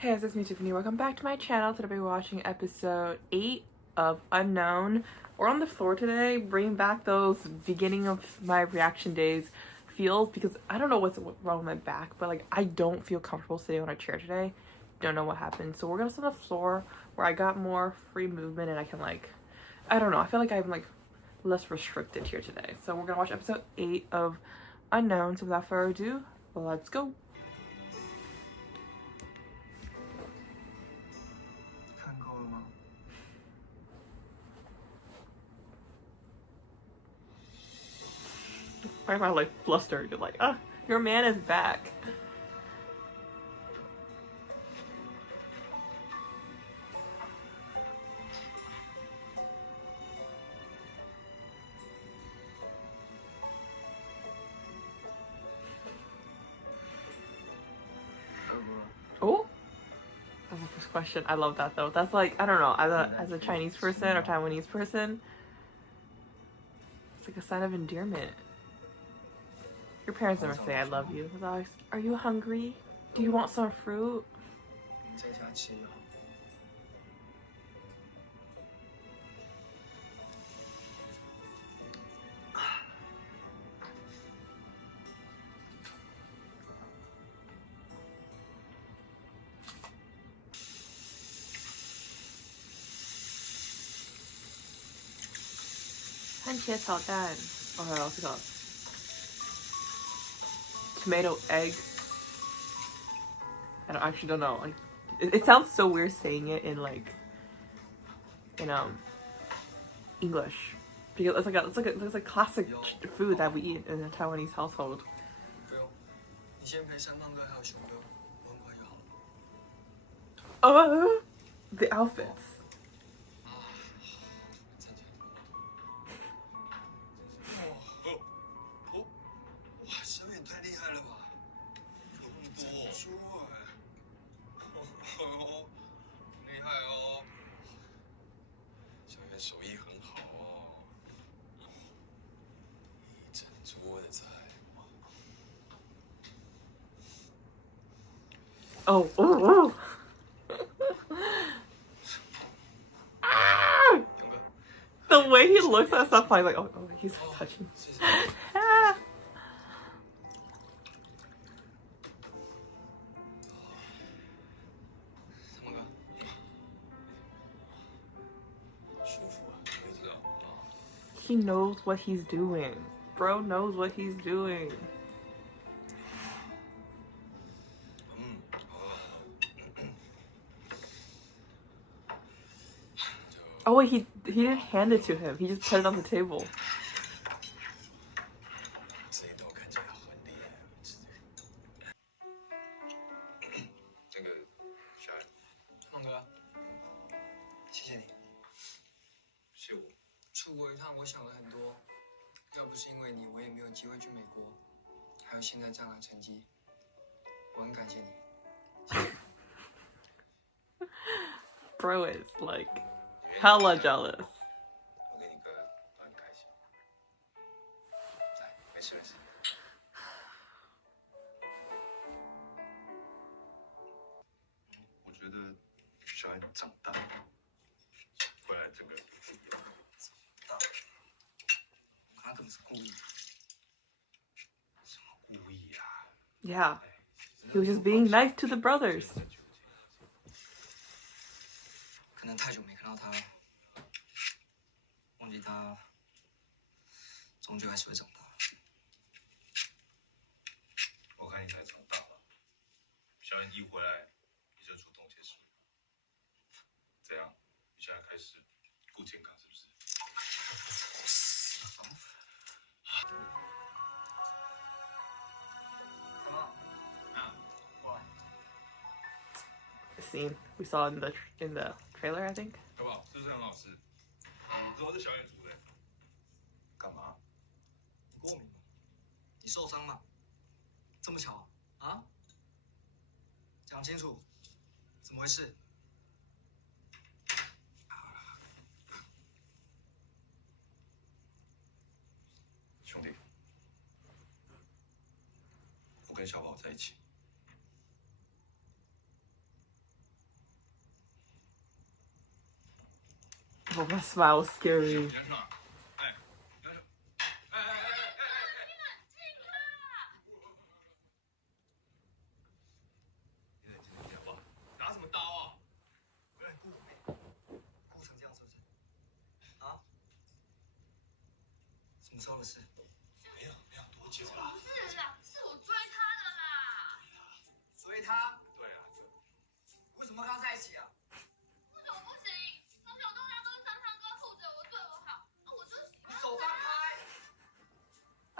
Hey guys, it's me Tiffany. Welcome back to my channel. Today we're watching episode 8 of Unknown. We're on the floor today, bringing back those beginning of my reaction days feels because I don't know what's wrong with my back, but like I don't feel comfortable sitting on a chair today. Don't know what happened. So we're gonna sit on the floor where I got more free movement and I can I don't know, I feel like I'm less restricted here today. So we're gonna watch episode 8 of Unknown. So without further ado, let's go. Why am I flustered? You're your man is back. Oh, that's the first question. I love that though. That's I don't know, as a Chinese person or Taiwanese person, it's like a sign of endearment. Your parents never say I love you. It's always, are you hungry? Do you want some fruit? Oh, what's it called? Tomato egg. I actually don't know. It sounds so weird saying it in English, because it's like classic food that we eat in a Taiwanese household. The outfits. Oh. Ah! The way he looks at stuff, I'm oh, he's touching. Ah! He knows what he's doing. Bro knows what he's doing. Oh wait, he didn't hand it to him. He just put it on the table. Bro is hella jealous. Yeah, he was just being nice to the brothers. The scene we saw in the trailer, I think. Oh, that smile was scary.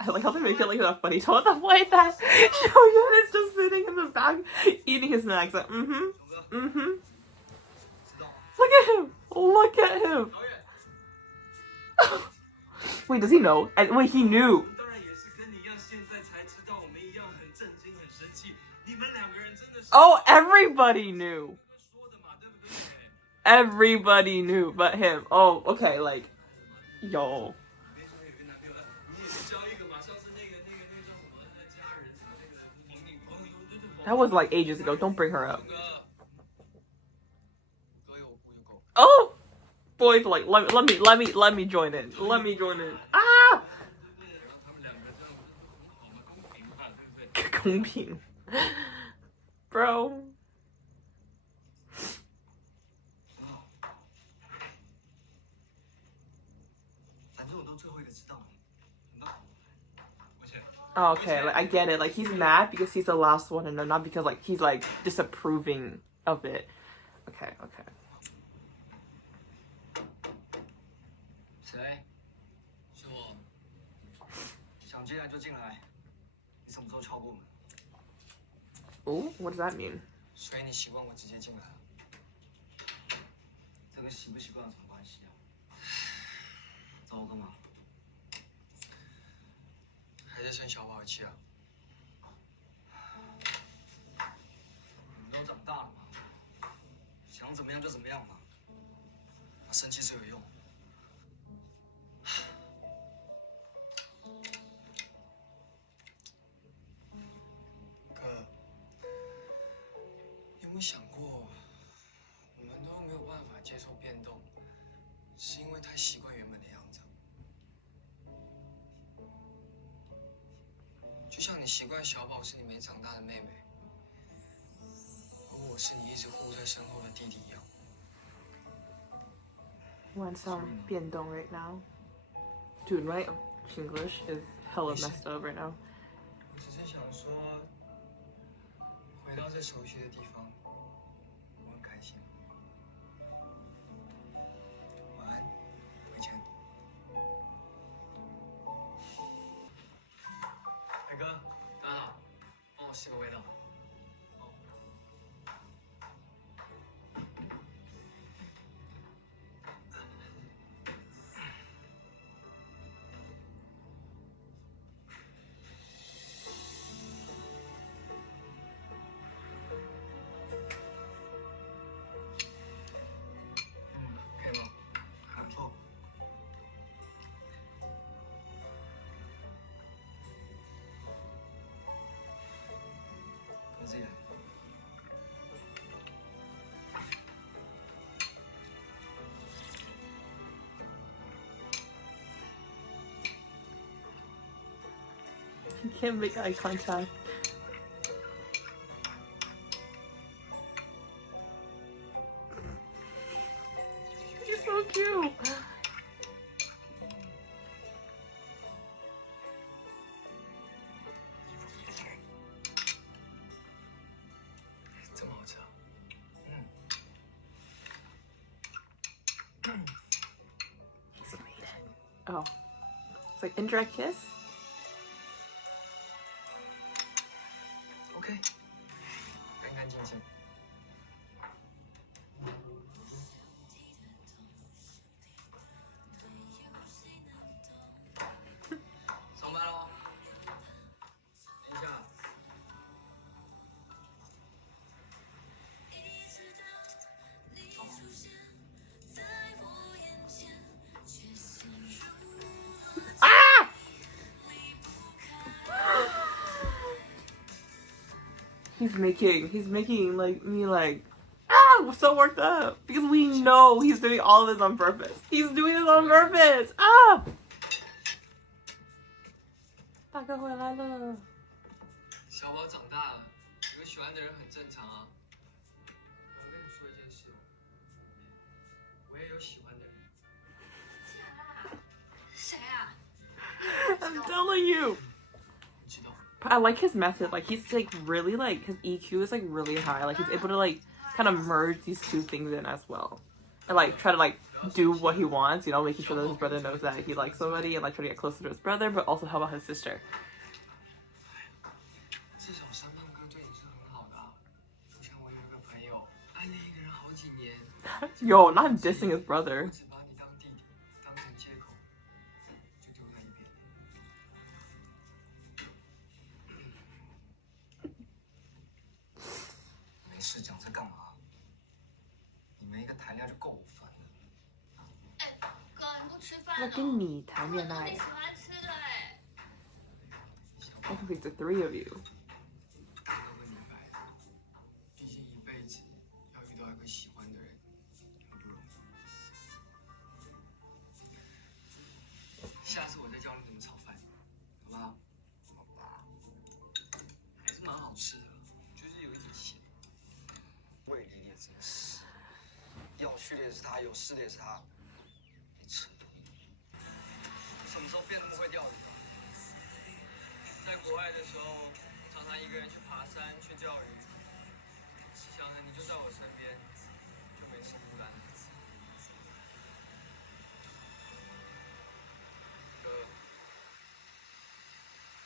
I like how they make it like a funny tone. The way that Yuan is just sitting in the back eating his snacks. Like, mm-hmm. Look at him. Look at him. Wait, does he know? And wait, he knew. Oh, everybody knew. Everybody knew but him. Oh, okay, like, yo. That was like ages ago. Don't bring her up. Oh, boys, like let me join in. Let me join in. Ah. 公平 Bro. Oh, okay, like I get it. Like he's mad because he's the last one, and not because like he's like disapproving of it. Okay. 谁？是我。想进来就进来，你什么时候敲过门？ Oh, what does that mean? 所以你习惯我直接进来了，这跟习不习惯有什么关系啊？找我干嘛？还在生小宝的气啊？你们都长大了嘛，想怎么样就怎么样嘛，生气是有用。 有没有想过，我们都没有办法接受变动，是因为太习惯原本的样子。就像你习惯小宝是你没长大的妹妹，而我是你一直护在身后的弟弟一样。Want some 变动 right now? Dude, my English is hella messed up right now. 我只是想说，回到这熟悉的地方。 我很开心。晚安，魏谦。伟哥，大家好，帮我试个味道。He can't make eye contact. He's so cute. He's made it. Oh. It's like indirect kiss? OK， 干干净净。上班喽。等一下。He's making like me like, ah! I'm so worked up because we know he's doing all of this on purpose. He's doing this on purpose. Ah! 大哥回来了。小宝长大了，有喜欢的人很正常啊。我跟你说一件事哦，我也有喜欢的人。谁啊？ I'm telling you. But I like his method. Like he's like really like his EQ is like really high. Like he's able to like kind of merge these two things in as well, and like try to like do what he wants. You know, making sure that his brother knows that he likes somebody, and like try to get closer to his brother, but also help out his sister. 至少山胖哥对你是很好的啊。就像我有一个朋友，暗恋一个人好几年。Yo, not him dissing his brother. 只把你当弟弟，当成借口，就丢在一边。没事讲这干嘛？你没一个谈恋爱就够我烦了。哎，哥，你不吃饭那了？跟你谈恋爱我都你喜欢吃的哎。I think it's the three of you. 大哥会明白，毕竟一辈子要遇到一个喜欢的人，很不容易。下次我再教你怎么炒饭，好不好？好吧。还是蛮好吃的，就是有点咸。胃里也真是，要去的也是他，有事的也是他，没扯。什么时候变那么会钓鱼了？在国外的时候，常常一个人去爬山、去钓鱼。想着你就在我身边，就没吃污染。哥，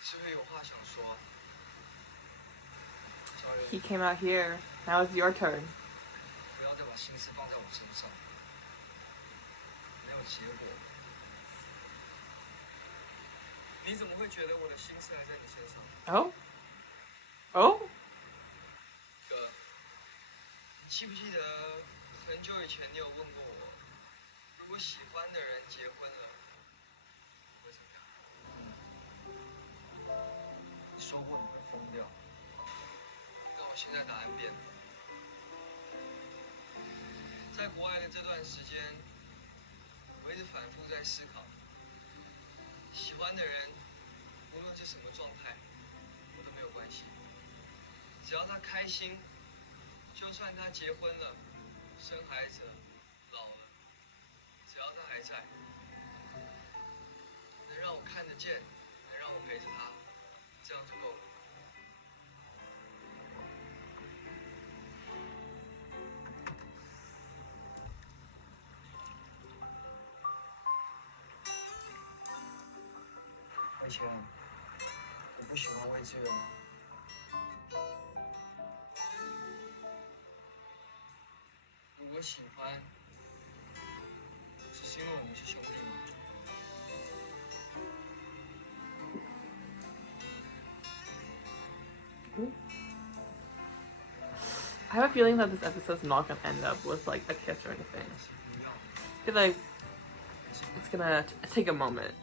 是不是有话想说？Sorry， He came out here. Now it's your turn. 不要再把心思放在我身上，没有结果。你怎么会觉得我的心思还在你身上？ Oh? Oh? 哥，你记不记得很久以前你有问过我，如果喜欢的人结婚了，会怎么样？你说过你会疯掉，但我现在答案变了。在国外的这段时间，我一直反复在思考，喜欢的人无论是什么状态，我都没有关系。只要他开心，就算他结婚了、生孩子了、老了，只要他还在，能让我看得见，能让我陪着他，这样就够了。魏谦，你不喜欢魏志远吗？如果喜欢，只是因为我们是兄弟吗？ I have a feeling that this episode's not gonna end up with like a kiss or anything. I feel like it's gonna take a moment.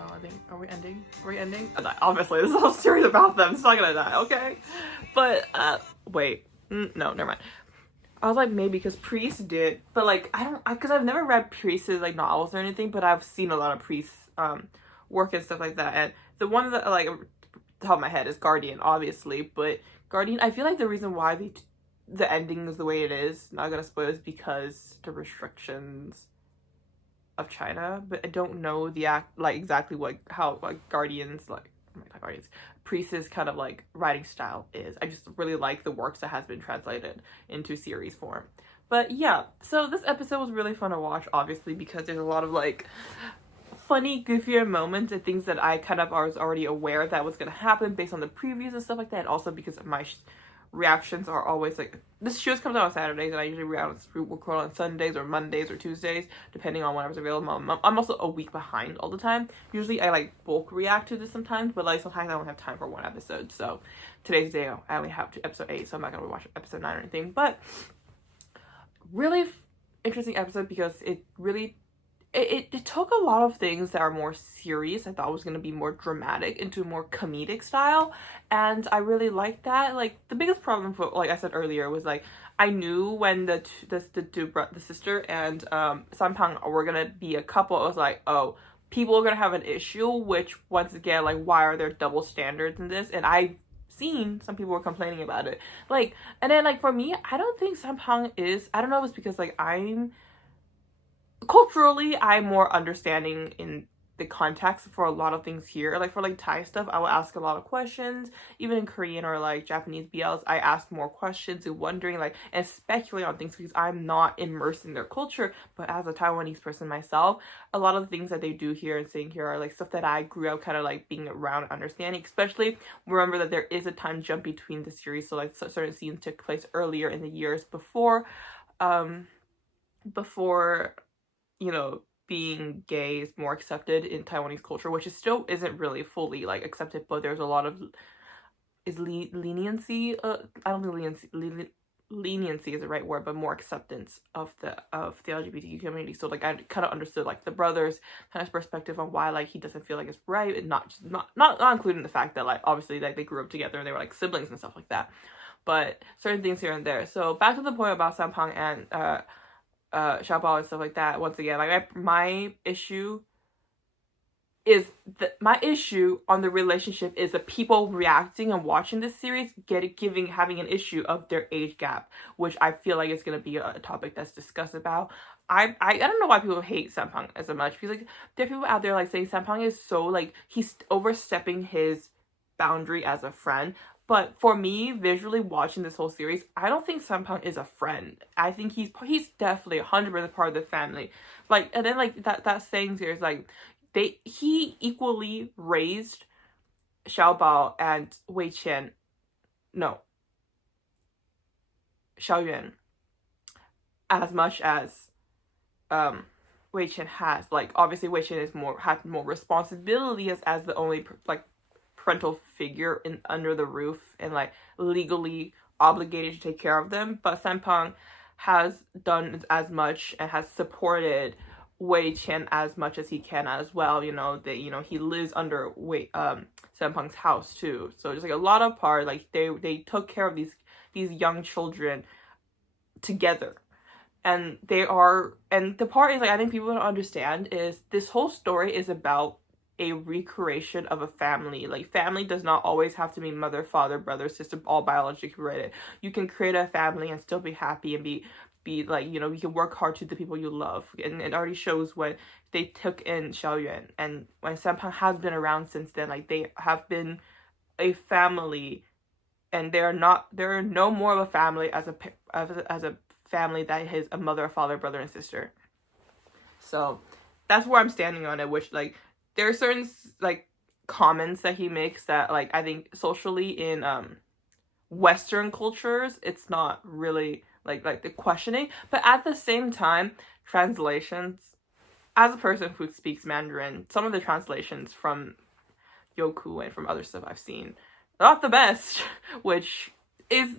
Oh, I think, are we ending? Are we ending? Obviously, this is all serious about them. It's not gonna die, okay? But, wait. No, never mind. I was like, maybe because Priest did, but like, because I've never read Priest's like novels or anything, but I've seen a lot of Priest's work and stuff like that. And the one that like, top of my head is Guardian, obviously, but Guardian, I feel like the reason why the ending is the way it is, not gonna spoil, is because the restrictions of China, but I don't know the exactly how Guardians Priest's kind of like writing style is. I just really like the works that has been translated into series form. But yeah, so this episode was really fun to watch, obviously, because there's a lot of like funny, goofier moments and things that I kind of was already aware that was gonna happen based on the previews and stuff like that, and also because my reactions are always like, this show comes out on Saturdays and I usually record on Sundays or Mondays or Tuesdays depending on whenever's available. I'm also a week behind all the time. Usually I like bulk react to this sometimes, but like sometimes I don't have time for one episode. So today's day I only have to episode 8, so I'm not gonna watch episode 9 or anything. But really interesting episode because it really it took a lot of things that are more serious. I thought was going to be more dramatic into more comedic style, and I really liked that. Like the biggest problem for, like I said earlier, was like I knew when the sister and Sanpang were gonna be a couple. I was like, oh, people are gonna have an issue. Which once again, like, why are there double standards in this? And I've seen some people were complaining about it. Like, and then like for me, I don't think Sanpang is. I don't know if it's because like culturally I'm more understanding in the context for a lot of things here. Like for like Thai stuff, I will ask a lot of questions. Even in Korean or like Japanese BLs, I ask more questions and wondering like and speculate on things because I'm not immersed in their culture. But as a Taiwanese person myself, a lot of the things that they do here and saying here are like stuff that I grew up kind of like being around and understanding. Especially remember that there is a time jump between the series, so like certain scenes took place earlier in the years before you know, being gay is more accepted in Taiwanese culture, which is still isn't really fully like accepted, but there's a lot of leniency. I don't think leniency is the right word, but more acceptance of the LGBTQ community. So like I kind of understood like the brother's kind of perspective on why like he doesn't feel like it's right, and not including the fact that like obviously like they grew up together and they were like siblings and stuff like that, but certain things here and there. So back to the point about Sanpang and Xiaobao and stuff like that. Once again, like my issue is my issue on the relationship is the people reacting and watching this series having an issue of their age gap, which I feel like is going to be a topic that's discussed about. I don't know why people hate Sanpang as much, because like there are people out there like saying Sanpang is so like he's overstepping his boundary as a friend. But for me, visually watching this whole series, I don't think Sanpang is a friend. I think he's definitely 100% part of the family. Like, and then like that saying here is like he equally raised Xiaobao and Wei Qian, no, Yuan, as much as Wei Qian has. Like obviously Wei Qian had more responsibility as the only like parental figure under the roof and like legally obligated to take care of them, but Sanpang has done as much and has supported Wei Qian as much as he can as well. You know that he lives under Sanpang's house too, so there's like a lot of part like they took care of these young children together. And the part is like I think people don't understand is this whole story is about a recreation of a family. Like family does not always have to be mother, father, brother, sister, all biologically related. You can create a family and still be happy and be like, you can work hard to the people you love. And it already shows when they took in Yuan, and when Sanpang has been around since then, like they have been a family, and they're no more of a family as a family that is a mother, father, brother, and sister. So that's where I'm standing on it, which like there are certain like comments that he makes that like I think socially in Western cultures it's not really like the questioning, but at the same time translations, as a person who speaks Mandarin, some of the translations from Yoku and from other stuff I've seen not the best, which is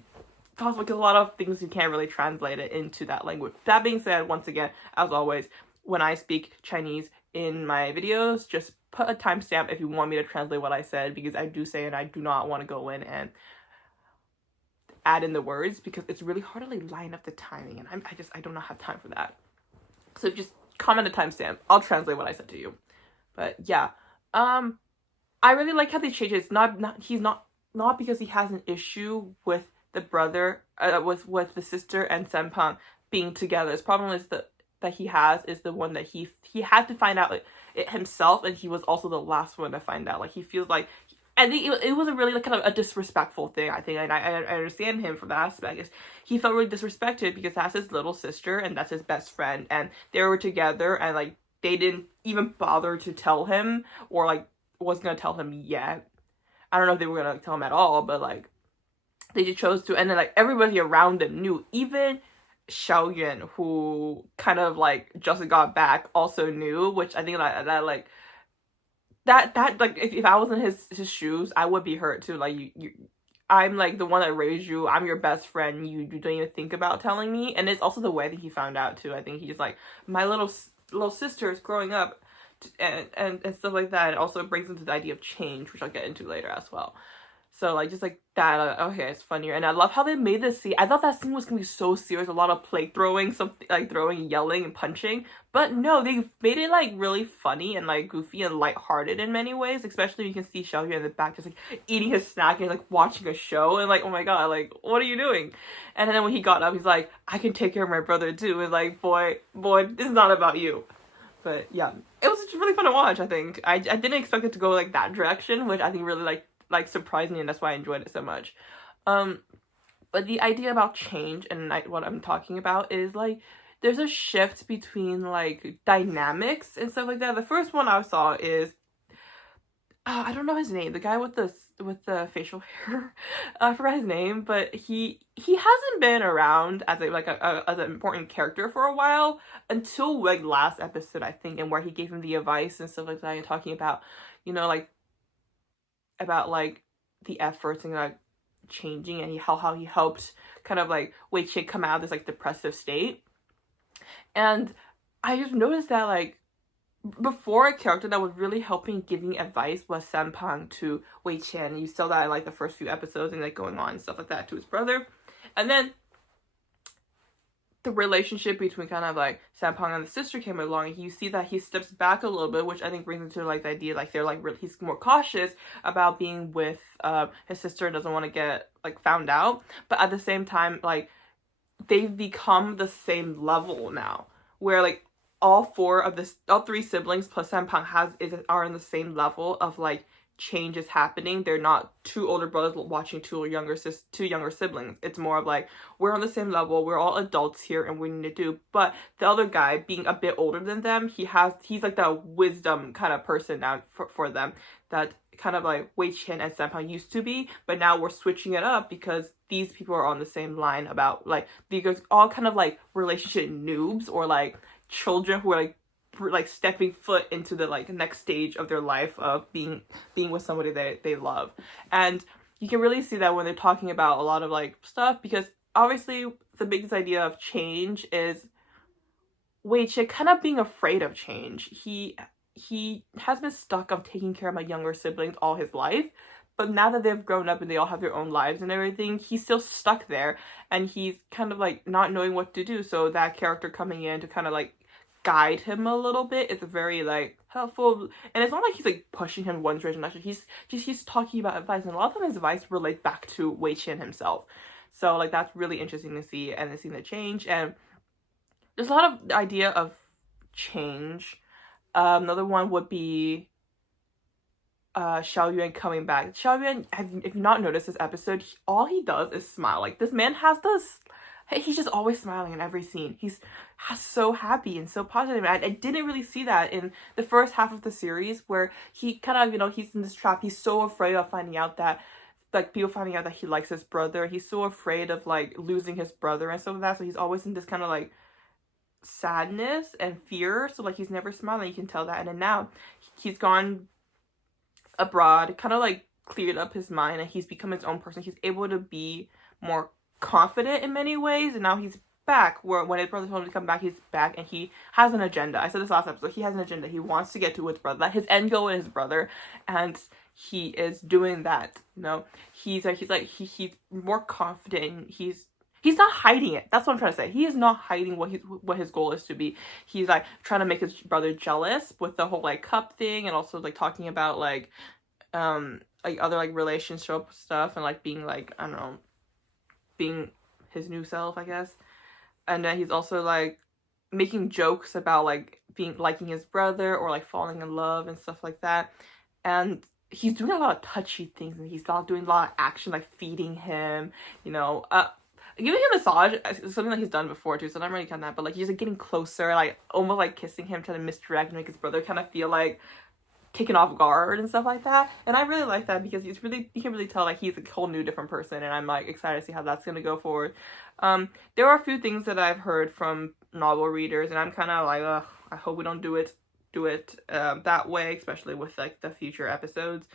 possible because a lot of things you can't really translate it into that language. That being said, once again, as always, when I speak Chinese in my videos, just put a timestamp if you want me to translate what I said, because I do say and I do not want to go in and add in the words because it's really hard to like line up the timing, and I do not have time for that. So just comment a timestamp, I'll translate what I said to you. But yeah, I really like how they change it. It's he's not because he has an issue with the brother with the sister and Sanpang being together. His problem is that he has is the one that he had to find out it himself, and he was also the last one to find out. Like he feels like, I think it was a really like kind of a disrespectful thing. I think, and I understand him from that aspect. He felt really disrespected because that's his little sister and that's his best friend, and they were together, and like they didn't even bother to tell him, or like wasn't gonna tell him yet. I don't know if they were gonna tell him at all, but like they just chose to, and then like everybody around them knew, even Yuan, who kind of like just got back, also knew, which I think that like if I was in his shoes, I would be hurt too. Like you I'm like the one that raised you, I'm your best friend, you don't even think about telling me. And it's also the way that he found out too. I think he's like, my little little sisters growing up and stuff like that. It also brings into the idea of change, which I'll get into later as well. So like just like that, okay, it's funnier. And I love how they made this scene. I thought that scene was gonna be so serious, a lot of plate throwing, something like throwing, yelling, and punching. But no, they made it like really funny and like goofy and lighthearted in many ways. Especially you can see Xiaoyu in the back just like eating his snack and like watching a show and like, oh my god, like what are you doing? And then when he got up, he's like, I can take care of my brother too. And like, boy, this is not about you. But yeah, it was just really fun to watch. I think I didn't expect it to go like that direction, which I think really like surprised me, and that's why I enjoyed it so much. But the idea about change and like what I'm talking about is like there's a shift between like dynamics and stuff like that. The first one I saw is I don't know his name, the guy with the facial hair. I forgot his name, but he hasn't been around as as an important character for a while until like last episode, I think, and where he gave him the advice and stuff like that, and talking about, you know, like about like the efforts and like changing, and how he helped kind of like Wei Qian come out of this like depressive state. And I just noticed that like before, a character that was really helping giving advice was Sanpang to Wei Qian. You saw that in like the first few episodes and like going on and stuff like that to his brother. And then the relationship between kind of like Sanpang and the sister came along, and you see that he steps back a little bit, which I think brings into like the idea like they're like he's more cautious about being with his sister, doesn't want to get like found out, but at the same time like they've become the same level now, where like all three siblings plus Sanpang are in the same level of like change is happening. They're not two older brothers watching two younger siblings. It's more of like, we're on the same level, we're all adults here and we need to do. But the other guy, being a bit older than them, he's like the wisdom kind of person now for them, that kind of like Wei Qian and Sanpang used to be. But now we're switching it up because these people are on the same line about like, because all kind of like relationship noobs or like children who are like stepping foot into the like next stage of their life of being with somebody they love. And you can really see that when they're talking about a lot of like stuff, because obviously the biggest idea of change is Wei Qian kind of being afraid of change. He has been stuck on taking care of my younger siblings all his life, but now that they've grown up and they all have their own lives and everything, he's still stuck there, and he's kind of like not knowing what to do. So that character coming in to kind of like guide him a little bit is very like helpful, and it's not like he's like pushing him one direction. He's talking about advice, and a lot of his advice relates back to Wei Qian himself. So like that's really interesting to see, and seeing the change. And there's a lot of idea of change. Another one would be Xiao Yuan coming back. Xiao Yuan, if you not noticed this episode, all he does is smile. Like this man has this. He's just always smiling in every scene. He's so happy and so positive. I didn't really see that in the first half of the series, where he kind of, you know, he's in this trap. He's so afraid of finding out that, like, people finding out that he likes his brother. He's so afraid of, like, losing his brother and stuff like that. So he's always in this kind of, like, sadness and fear. So, like, he's never smiling. You can tell that. And then now he's gone abroad, kind of, like, cleared up his mind, and he's become his own person. He's able to be more confident in many ways, and now he's back, where when his brother told him to come back, he's back, and he has an agenda. I said this last episode, he has an agenda. He wants to get to his brother. That his end goal is his brother, and he is doing that. You know, he's more confident. He's not hiding it. That's what I'm trying to say. He is not hiding what his goal is to be. He's like trying to make his brother jealous with the whole like cup thing, and also like talking about like other like relationship stuff, and like being like, I don't know, being his new self, I guess. And then he's also like making jokes about like liking his brother, or like falling in love and stuff like that. And he's doing a lot of touchy things, and he's not doing a lot of action, like feeding him, you know, giving him a massage is something that he's done before too, so I'm not really counting that. But like he's like getting closer, like almost like kissing him, trying to misdirect and make his brother kind of feel like taken off guard and stuff like that. And I really like that, because you can really tell like he's a whole new different person, and I'm like excited to see how that's gonna go forward. There are a few things that I've heard from novel readers, and I'm kind of like, ugh, I hope we don't do it that way, especially with like the future episodes.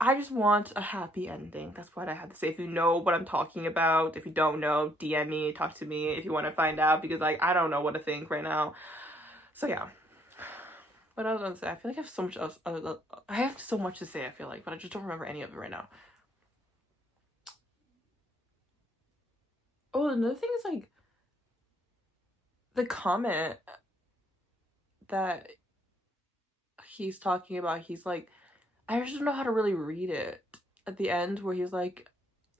I just want a happy ending. That's what I have to say. If you know what I'm talking about, if you don't know, DM me, talk to me if you want to find out, because like I don't know what to think right now. So yeah. What else was I say? I feel like I have so much else. I have so much to say, I feel like, but I just don't remember any of it right now. Oh, another thing is like the comment that he's talking about. He's like, I just don't know how to really read it at the end, where he's like,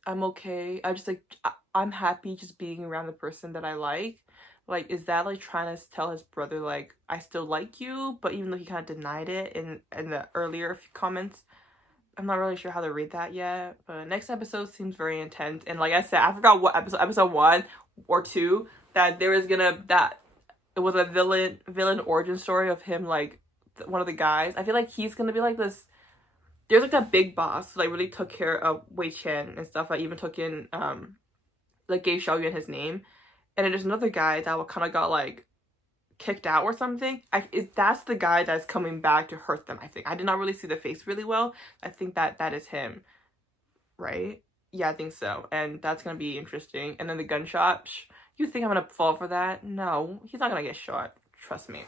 I'm okay. I'm just like, I'm happy just being around the person that I like. Like, is that like trying to tell his brother like, I still like you, but even though he kind of denied it in the earlier comments, I'm not really sure how to read that yet. But next episode seems very intense, and like I said, I forgot what episode 1 or 2, that there was that it was a villain origin story of him, like one of the guys. I feel like he's gonna be like this. There's like that big boss who like really took care of Wei Qian and stuff. Like even took in like gave Xiaoyuan his name. And then there's another guy that kind of got like kicked out or something. That's the guy that's coming back to hurt them, I think. I did not really see the face really well. I think that is him, right? Yeah, I think so. And that's gonna be interesting. And then the gunshot, you think I'm gonna fall for that? No, he's not gonna get shot, trust me.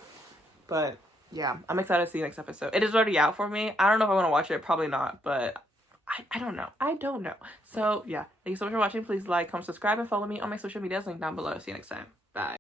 But yeah, I'm excited to see the next episode. It is already out for me. I don't know if I want to watch it, probably not, but I don't know. So yeah, thank you so much for watching. Please like, comment, subscribe, and follow me on my social medias, link down below. See you next time. Bye.